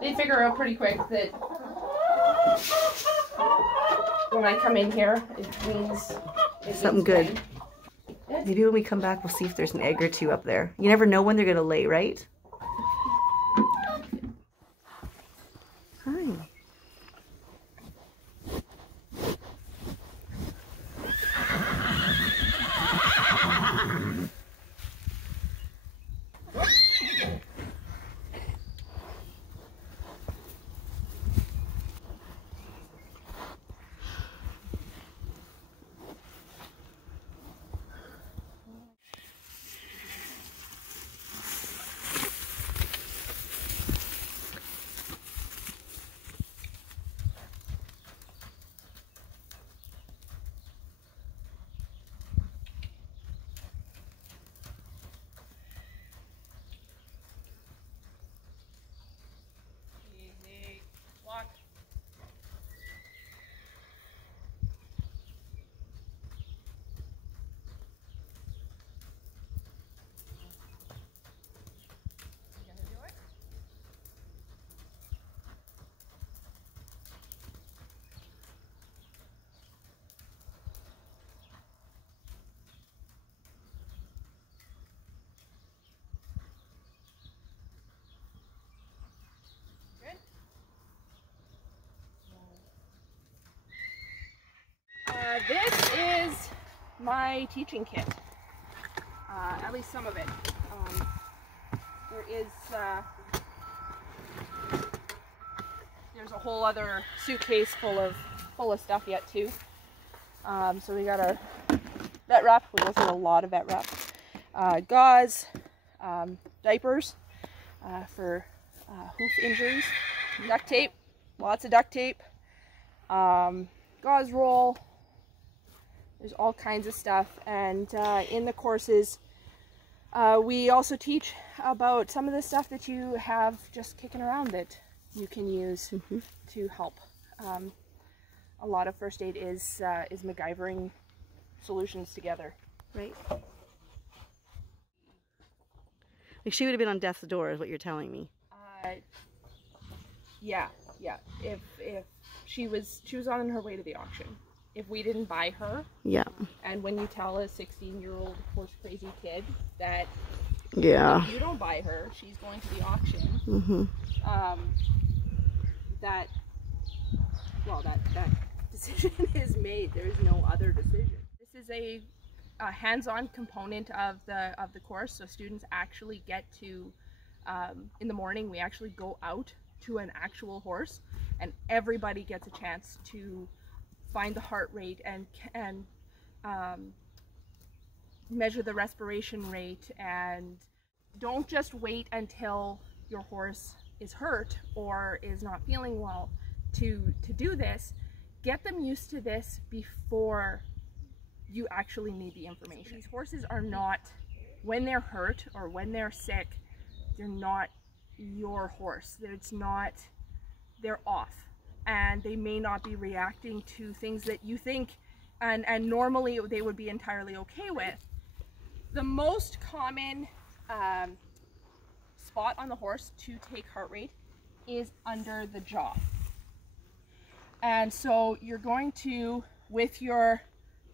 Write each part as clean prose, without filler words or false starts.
they figure out pretty quick that when I come in here, it means something good. Maybe when we come back, we'll see if there's an egg or two up there. You never know when they're gonna lay, right? Hi. This is my teaching kit, at least some of it. There's a whole other suitcase full of stuff yet too. So we got our vet wrap. We also got a lot of vet wrap, gauze, diapers for hoof injuries, duct tape, lots of duct tape, gauze roll. There's all kinds of stuff, and in the courses we also teach about some of the stuff that you have just kicking around that you can use to help. A lot of first aid is MacGyvering solutions together. Right. Like she would have been on death's door is what you're telling me. Yeah. If she was on her way to the auction. If we didn't buy her, yeah. And when you tell a 16-year-old horse crazy kid that, yeah, if you don't buy her, she's going to the auction. That decision is made. There's no other decision. This is a hands-on component of the course, so students actually get to, in the morning, we actually go out to an actual horse, and everybody gets a chance to find the heart rate and measure the respiration rate, and don't just wait until your horse is hurt or is not feeling well to do this. Get them used to this before you actually need the information. These horses are not, when they're hurt or when they're sick, they're not your horse. It's not, they're off. And they may not be reacting to things that you think and normally they would be entirely okay with. The most common spot on the horse to take heart rate is under the jaw. And so you're going to, with your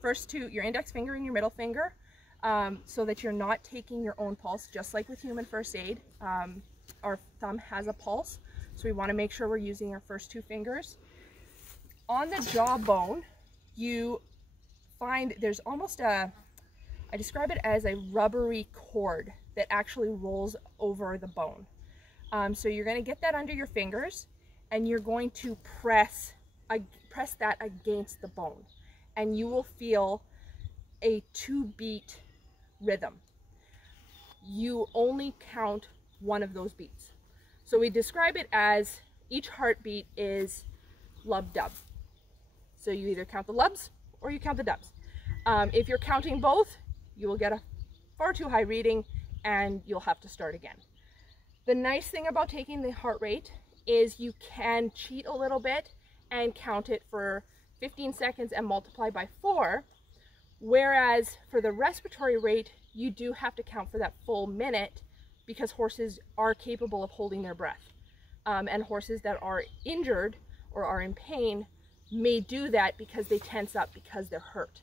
first two, your index finger and your middle finger, so that you're not taking your own pulse, just like with human first aid. Our thumb has a pulse. So we want to make sure we're using our first two fingers. On the jawbone, you find there's almost I describe it as a rubbery cord that actually rolls over the bone. So you're going to get that under your fingers, and you're going to press that against the bone, and you will feel a 2-beat rhythm. You only count one of those beats. So we describe it as each heartbeat is lub-dub. So you either count the lubs or you count the dubs. If you're counting both, you will get a far too high reading and you'll have to start again. The nice thing about taking the heart rate is you can cheat a little bit and count it for 15 seconds and multiply by 4, whereas for the respiratory rate, you do have to count for that full minute because horses are capable of holding their breath. and horses that are injured or are in pain may do that because they tense up because they're hurt.